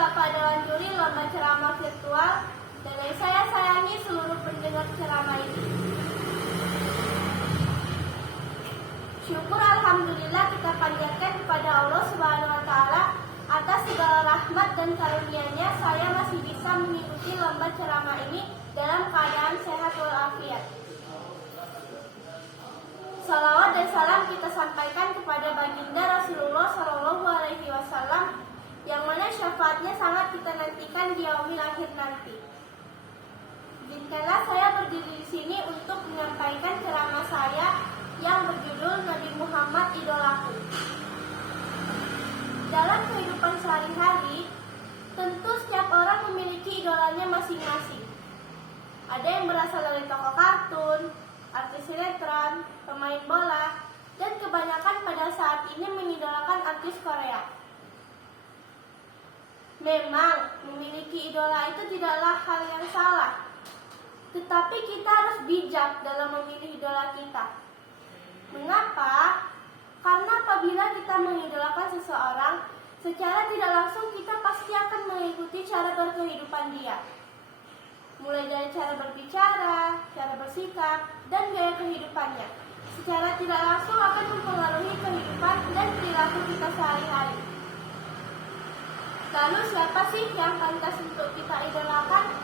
Bapak Dewan Juri Lomba Ceramah Virtual dan yang saya sayangi seluruh pendengar ceramah ini. Syukur alhamdulillah kita panjatkan kepada Allah Subhanahu wa taala atas segala rahmat dan karunia-Nya saya masih bisa mengikuti lomba ceramah ini dalam keadaan sehat walafiat. Salawat dan salam kita sampaikan kepada baginda Rasulullah Shallallahu Alaihi Wasallam yang mana syafaatnya sangat kita nantikan di yaumil akhir nanti. Izinkanlah saya berdiri di sini untuk menyampaikan ceramah saya yang berjudul Nabi Muhammad Idolaku. Dalam kehidupan sehari-hari, tentu setiap orang memiliki idolanya masing-masing. Ada yang berasal dari tokoh kartun, artis sinetron, pemain bola, dan kebanyakan pada saat ini mengidolakan artis Korea. Memang, memiliki idola itu tidaklah hal yang salah, tetapi kita harus bijak dalam memilih idola kita. Mengapa? Karena apabila kita mengidolakan seseorang, secara tidak langsung kita pasti akan mengikuti cara berkehidupan dia. Mulai dari cara berbicara, cara bersikap, dan gaya kehidupannya. Secara tidak langsung akan mempengaruhi kehidupan dan perilaku kita sehari-hari. Lalu siapa sih yang pantas untuk kita idolakan?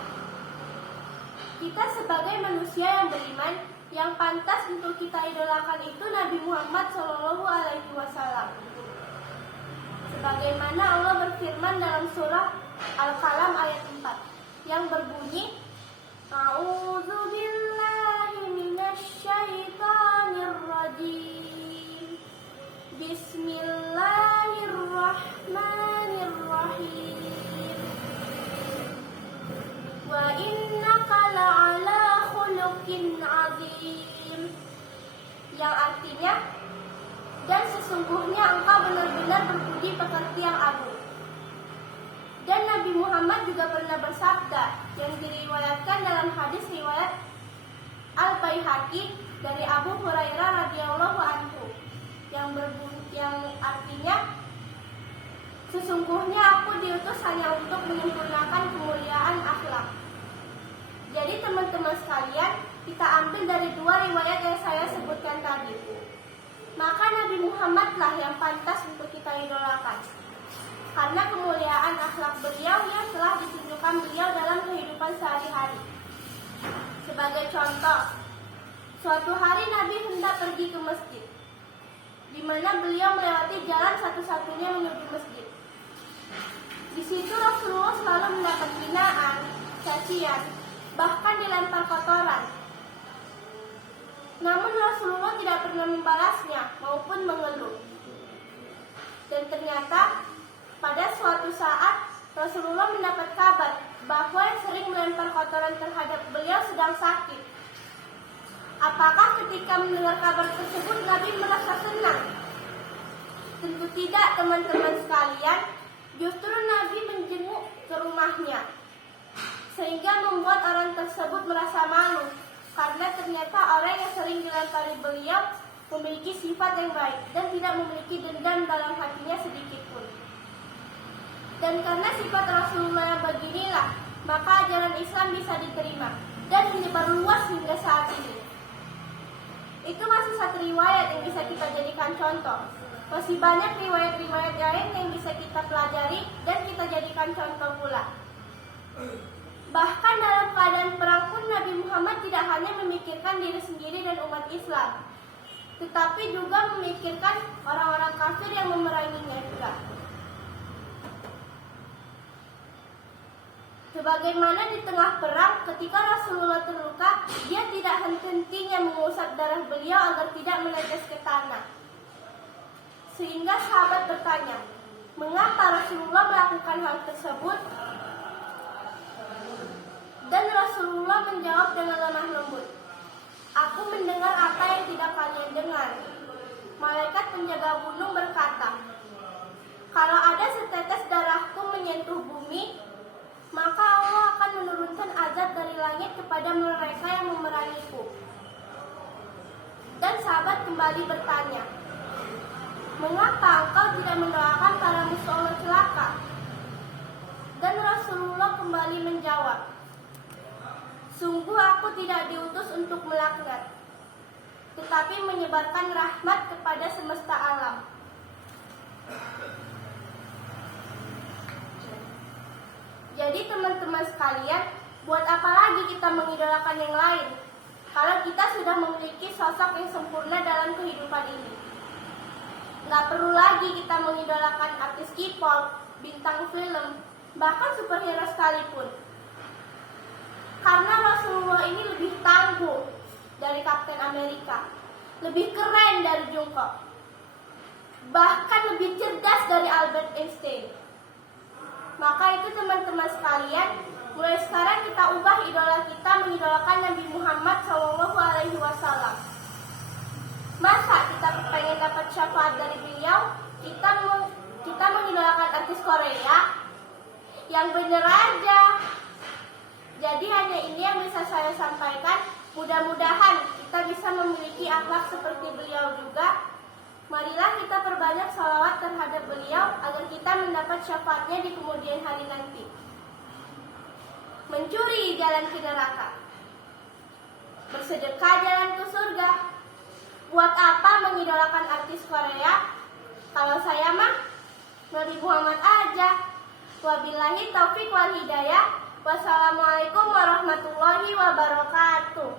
Kita sebagai manusia yang beriman, yang pantas untuk kita idolakan itu Nabi Muhammad Shallallahu Alaihi Wasallam. Sebagaimana Allah berfirman dalam surah Al-Qalam ayat 4 yang berbunyi, A'udzu billahi minasy syaithanir rajim. Bismillahirrahmanirrahim. Wa innaka la'ala khuluqin 'adzim. Yang artinya, dan sesungguhnya engkau benar-benar berbudi pekerti yang agung. Dan Nabi Muhammad juga pernah bersabda yang diriwayatkan dalam hadis riwayat Al-Baihaqi dari Abu Hurairah radhiyallahu anhu yang artinya, sesungguhnya aku diutus hanya untuk menyempurnakan kemuliaan akhlak. Jadi teman-teman sekalian, kita ambil dari dua riwayat yang saya sebutkan tadi. Maka Nabi Muhammadlah yang pantas untuk kita idolakan. Karena kemuliaan akhlak beliau yang telah ditunjukkan beliau dalam kehidupan sehari-hari. Sebagai contoh, suatu hari Nabi hendak pergi ke masjid, di mana beliau melewati jalan satu-satunya menuju masjid. Di situ Rasulullah selalu mendapat hinaan, cacian, bahkan dilempar kotoran. Namun Rasulullah tidak pernah membalasnya maupun mengeluh. Dan ternyata pada suatu saat Rasulullah mendapat kabar bahwa yang sering melempar kotoran terhadap beliau sedang sakit. Apakah ketika mendengar kabar tersebut Nabi merasa senang? Tentu tidak, teman-teman sekalian. Justru Nabi menjenguk ke rumahnya, sehingga membuat orang tersebut merasa malu, karena ternyata orang yang sering dilempari beliau memiliki sifat yang baik dan tidak memiliki dendam dalam hatinya sedikit pun. Dan karena sifat Rasulullah yang beginilah, maka ajaran Islam bisa diterima dan menyebar luas hingga saat ini. Itu masih satu riwayat yang bisa kita jadikan contoh. Masih banyak riwayat-riwayat lain yang bisa kita pelajari dan kita jadikan contoh pula. Bahkan dalam keadaan perang pun Nabi Muhammad tidak hanya memikirkan diri sendiri dan umat Islam, tetapi juga memikirkan orang-orang kafir yang memeranginya juga. Sebagaimana di tengah perang, ketika Rasulullah terluka, dia tidak henti-hentinya mengusap darah beliau agar tidak menetes ke tanah. Sehingga sahabat bertanya, mengapa Rasulullah melakukan hal tersebut? Dan Rasulullah menjawab dengan lemah lembut, aku mendengar apa yang tidak kalian dengar. Malaikat penjaga gunung berkata, kalau ada setetes darahku menyentuh bumi, maka Allah akan menurunkan azab dari langit kepada mereka yang memerangiku. Dan sahabat kembali bertanya, mengapa engkau tidak mendoakan para musuh Allah celaka? Rasulullah kembali menjawab, "Sungguh aku tidak diutus untuk melaknat, tetapi menyebarkan rahmat kepada semesta alam." Jadi teman-teman sekalian, buat apa lagi kita mengidolakan yang lain kalau kita sudah memiliki sosok yang sempurna dalam kehidupan ini? Nggak perlu lagi kita mengidolakan artis K-pop, bintang film, bahkan superhero sekalipun. Karena Rasulullah ini lebih tangguh dari Kapten Amerika, lebih keren dari Jungkook, bahkan lebih cerdas dari Albert Einstein. Maka itu teman-teman sekalian, mulai sekarang kita ubah idola kita mengidolakan Nabi Muhammad SAW. Masa kita pengen dapat syafaat dari beliau, kita mengidolakan artis Korea? Yang bener aja. Jadi hanya ini yang bisa saya sampaikan. Mudah-mudahan kita bisa memiliki akhlak seperti beliau juga. Marilah kita perbanyak sholawat terhadap beliau agar kita mendapat syafaatnya di kemudian hari nanti. Mencuri jalan ke neraka, bersedekah jalan ke surga. Buat apa mengidolakan artis Korea? Kalau saya mah Nabi Muhammad aja. Wabillahi taufiq wal hidayah. Wassalamualaikum warahmatullahi wabarakatuh.